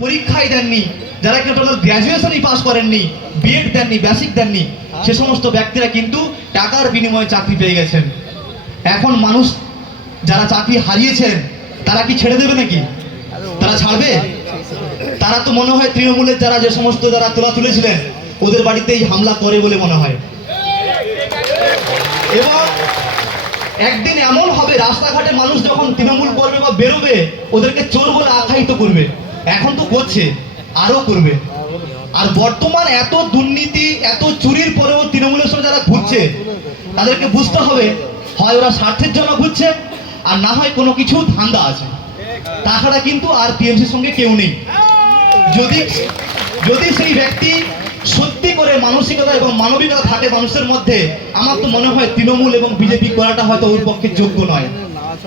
পরীক্ষাই দেননি, যারা কেউ গ্র্যাজুয়েশনই পাস করেননি, বিএড দেননি, বেসিক দেননি, সে সমস্ত ব্যক্তিরা কিন্তু টাকার বিনিময়ে চাকরি পেয়ে গেছেন। এখন মানুষ যারা চাকরি হারিয়েছেন তারা কি ছেড়ে দেবে নাকি? তারা ছাড়বে? তারা তো মনে হয় তৃণমূলের যারা যে সমস্ত যারা তোলা তুলেছিলেন ওদের বাড়িতেই হামলা করে বলে মনে হয়। এবং একদিন এমন হবে রাস্তাঘাটে মানুষ যখন তৃণমূল করবে বা বেরোবে ওদেরকে চোর বলে আখ্যায়িত করবে। এখন তো করছে, আরো করবে। আর বর্তমান এত দুর্নীতি, এত চুরির পরেও তৃণমূলের সঙ্গে যারা ঘুরছে তাদেরকে বুঝতে হবে হয় ওরা স্বার্থের জন্য ঘুরছে আর না হয় কোনো কিছু ধান্দা আছে। তাছাড়া কিন্তু আর টিএমসির সঙ্গে কেউ নেই। যদি সেই ব্যক্তি সত্যি করে মানসিকতা এবং মানবিকতা থাকে মানুষের মধ্যে, আমার তো মনে হয় তৃণমূল এবং বিজেপি করাটা হয়তো ওর পক্ষে যোগ্য নয়।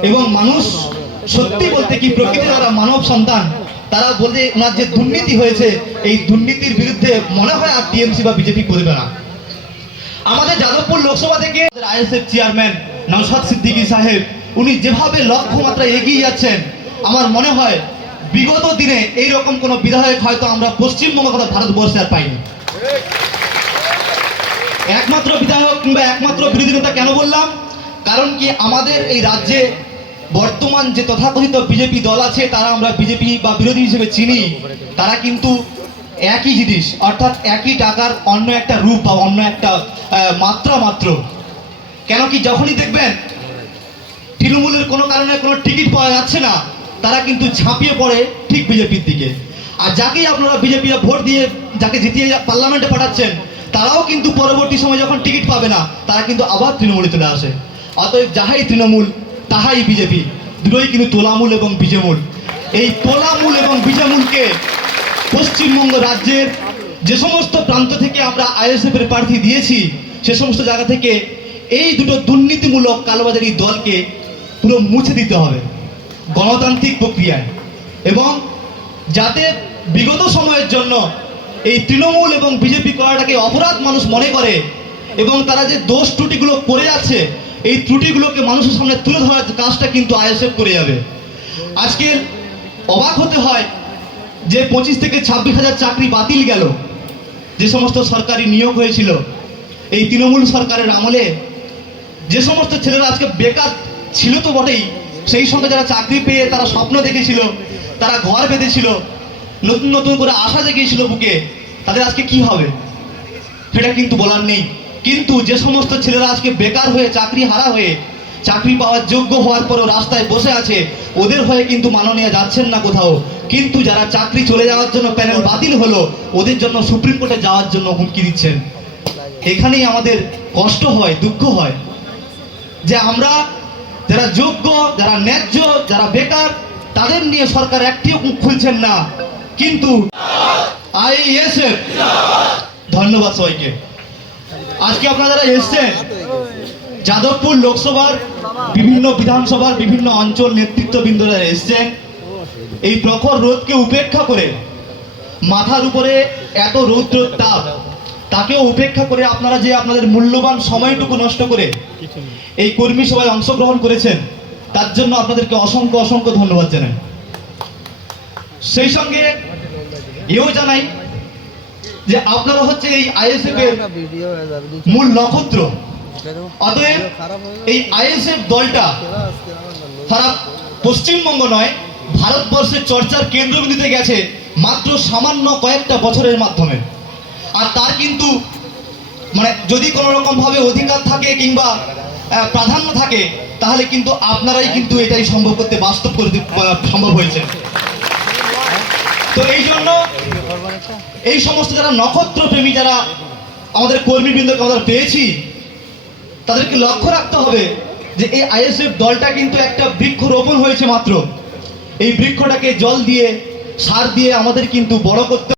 এবং মানুষ সত্যি বলতে কি প্রকৃতি যারা মানব সন্তান তারা বলতে ওনার যে দুর্নীতি হয়েছে এই দুর্নীতির বিরুদ্ধে মনে হয় আর টিএমসি বা বিজেপি করবে না। আমাদের যাদবপুর লোকসভা থেকে আইএসএফ চেয়ারম্যান নওশাদ সিদ্দিকী সাহেব উনি যেভাবে লক্ষ্যমাত্রা এগিয়ে যাচ্ছেন, আমার মনে হয় বিগত দিনে এইরকম কোন বিধায়ক হয়তো আমরা পশ্চিমবঙ্গ তথা ভারতবর্ষে আর পাইনি। একমাত্র বিধায়ক কিংবা একমাত্র বিরোধী নেতা কেন বললাম? কারণ কি আমাদের এই রাজ্যে বর্তমান যে তথাকথিত বিজেপি দল আছে তারা আমরা বিজেপি বা বিরোধী হিসেবে চিনি, তারা কিন্তু একই জিনিস অর্থাৎ একই টাকার অন্য একটা রূপ বা অন্য একটা মাত্রা মাত্র। কেন কি যখনই দেখবেন তৃণমূলের কোনো কারণে কোনো টিকিট পাওয়া যাচ্ছে না তারা কিন্তু ঝাঁপিয়ে পড়ে ঠিক বিজেপির দিকে। আর যাকেই আপনারা বিজেপিরা ভোট দিয়ে যাকে জিতিয়ে পার্লামেন্টে পাঠাচ্ছেন তারাও কিন্তু পরবর্তী সময় যখন টিকিট পাবে না তারা কিন্তু আবার তৃণমূলে চলে আসে। অতএব যাহাই তৃণমূল তাহাই বিজেপি, দুটোই কিন্তু তোলামূল এবং বীজমূল। এই তোলামূল এবং বীজমূলকে পশ্চিমবঙ্গ রাজ্যের যে সমস্ত প্রান্ত থেকে আমরা আইএসএফ এর প্রার্থী দিয়েছি সে সমস্ত জায়গা থেকে এই দুটো দুর্নীতিমূলক কালোবাজারি দলকে পুরো মুছে দিতে হবে গণতান্ত্রিক প্রক্রিয়ায়। এবং যাতে বিগত সময়ের জন্য এই তৃণমূল এবং বিজেপি করাটাকে অপরাধ মানুষ মনে করে এবং তারা যে দোষ ত্রুটিগুলো করে যাচ্ছে এই ত্রুটিগুলোকে মানুষের সামনে তুলে ধরার কাজটা কিন্তু আইএসএফ করে যাবে। আজকে অবাক হতে হয় যে 25 থেকে 26,000 চাকরি বাতিল গেল, যে সমস্ত সরকারি নিয়োগ হয়েছিল এই তৃণমূল সরকারের আমলে। যে সমস্ত ছেলেরা আজকে বেকার ছিল তো বটেই, সেই সঙ্গে যারা চাকরি পেয়ে তারা স্বপ্ন দেখেছিল, তারা ঘর বেঁধেছিল, নতুন নতুন করে আশা জেগেছিল বুকে, তাদের আজকে কি হবে সেটা কিন্তু বলার নেই। কিন্তু যে সমস্ত ছেলেরা আজকে বেকার হয়ে চাকরি হারা হয়ে চাকরি পাওয়ার যোগ্য হওয়ার পরেও রাস্তায় বসে আছে ওদের হয়ে কিন্তু মাননীয় যাচ্ছেন না কোথাও। কিন্তু যারা চাকরি চলে যাওয়ার জন্য প্যানেল বাতিল হলো ওদের জন্য সুপ্রিম কোর্টে যাওয়ার জন্য হুমকি দিচ্ছেন। এখানেই আমাদের কষ্ট হয়, দুঃখ হয় যে আমরা যারা যোগ্য, যারা ন্যায্য, যারা বেকার তাদের নিয়ে সরকার একটিও মুখ খুলছেন না। কিন্তু আইএসএফ ধন্যবাদ সবাইকে। আজকে আপনারা যারা এসছেন যাদবপুর লোকসভার বিভিন্ন বিধানসভার বিভিন্ন অঞ্চল নেতৃত্ববৃন্দরা এসছেন, এই প্রখর রোদকে উপেক্ষা করে মাথার উপরে এত রৌদ্র তাপ তাকেও উপেক্ষা করে আপনারা যে আপনাদের মূল্যবান সময়টুকু নষ্ট করে এই কর্মী সভায় অংশগ্রহণ করেছেন তার জন্য আপনাদেরকে অসংখ্য অসংখ্য ধন্যবাদ জানাই। সেই সঙ্গে এও জানাই যে আপনারা হচ্ছে এই আইএসএফ এর মূল নক্ষত্র। অতএব এই আইএসএফ দলটা সারা পশ্চিমবঙ্গ নয় ভারতবর্ষের চর্চার কেন্দ্রবিন্দুতে গেছে মাত্র সামান্য কয়েকটা বছরের মাধ্যমে। আর তার কিন্তু মানে যদি কোনো রকম ভাবে অধিকার থাকে কিংবা প্রাধান্য থাকে তাহলে কিন্তু আপনারাই কিন্তু এটাই সম্ভব করতে বাস্তব করতে সম্ভব হয়েছে। তো এই জন্য এই সমস্ত যারা নক্ষত্র প্রেমী যারা আমাদের কর্মীবৃন্দকে আমরা পেয়েছি তাদেরকে লক্ষ্য রাখতে হবে যে এই আইএসএফ দলটা কিন্তু একটা বৃক্ষ রোপণ হয়েছে মাত্র। এই বৃক্ষটাকে জল দিয়ে সার দিয়ে আমাদের কিন্তু বড় করতে